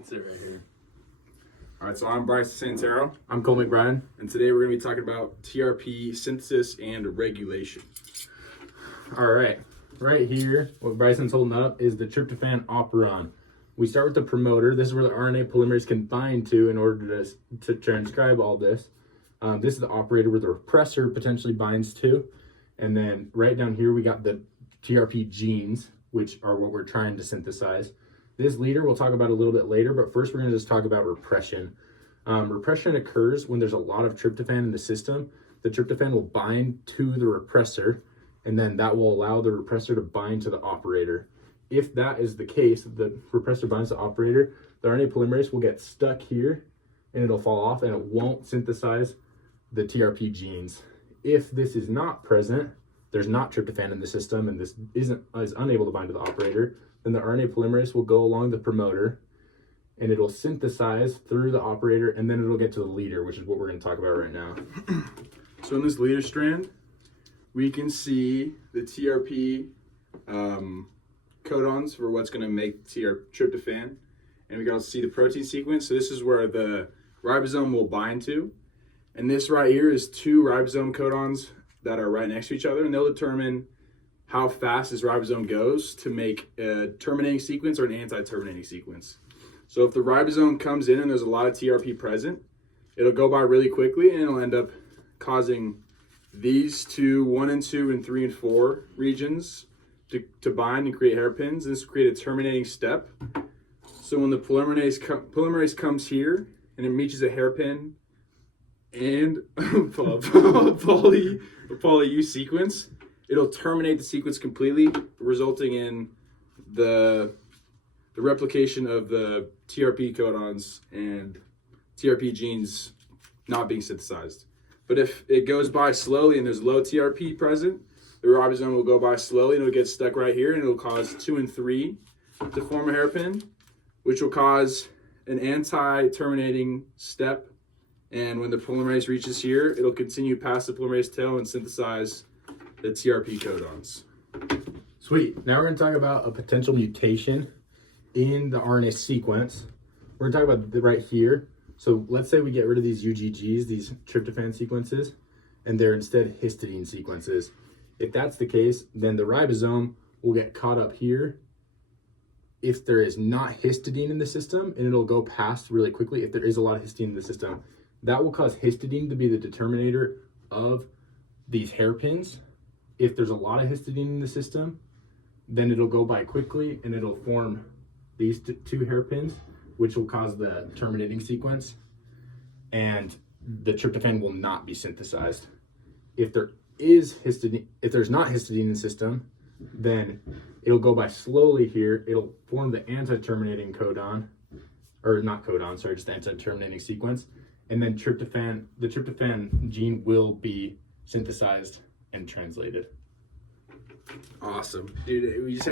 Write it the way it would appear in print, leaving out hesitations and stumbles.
That's it right here. All right, so I'm Brycen Santero. I'm Mcbride. And today we're going to be talking about TRP synthesis and regulation. All right, right here, what Brycen's holding up is the tryptophan operon. We start with the promoter. This is where the RNA polymerase can bind to in order to transcribe all this. This is the operator where the repressor potentially binds to. And then right down here, we got the TRP genes, which are what we're trying to synthesize. This leader we'll talk about a little bit later, but first we're going to just talk about repression. Repression occurs when there's a lot of tryptophan in the system. The tryptophan will bind to the repressor, and then that will allow the repressor to bind to the operator. If that is the case, the repressor binds to the operator, the RNA polymerase will get stuck here, and it'll fall off, and it won't synthesize the TRP genes. If this is not present, there's not tryptophan in the system, and this is unable to bind to the operator, then the RNA polymerase will go along the promoter, and it'll synthesize through the operator, and then it'll get to the leader, which is what we're going to talk about right now. So in this leader strand, we can see the TRP codons for what's going to make tryptophan, and we can also see the protein sequence. So this is where the ribosome will bind to, and this right here is two ribosome codons that are right next to each other, and they'll determine how fast this ribosome goes to make a terminating sequence or an anti-terminating sequence. So if the ribosome comes in and there's a lot of TRP present, it'll go by really quickly, and it'll end up causing these two, 1 and 2 and 3 and 4 regions to bind and create hairpins. This will create a terminating step. So when the polymerase comes here and it reaches a hairpin and poly U sequence, it'll terminate the sequence completely, resulting in the replication of the TRP codons and TRP genes not being synthesized. But if it goes by slowly and there's low TRP present, the ribosome will go by slowly and it'll get stuck right here, and it'll cause 2 and 3 to form a hairpin, which will cause an anti-terminating step. And when the polymerase reaches here, it'll continue past the polymerase tail and synthesize the TRP codons. Sweet. Now we're going to talk about a potential mutation in the RNA sequence. We're going to talk about right here. So let's say we get rid of these UGGs, these tryptophan sequences, and they're instead histidine sequences. If that's the case, then the ribosome will get caught up here if there is not histidine in the system, and it'll go past really quickly if there is a lot of histidine in the system. That will cause histidine to be the determinator of these hairpins. If there's a lot of histidine in the system, then it'll go by quickly and it'll form these two hairpins, which will cause the terminating sequence, and the tryptophan will not be synthesized. If there is histidine, if there's not histidine in the system, then it'll go by slowly here. It'll form the anti-terminating codon, or not codon, sorry, just the anti-terminating sequence, and then the tryptophan gene will be synthesized and translated. Awesome. Dude, we just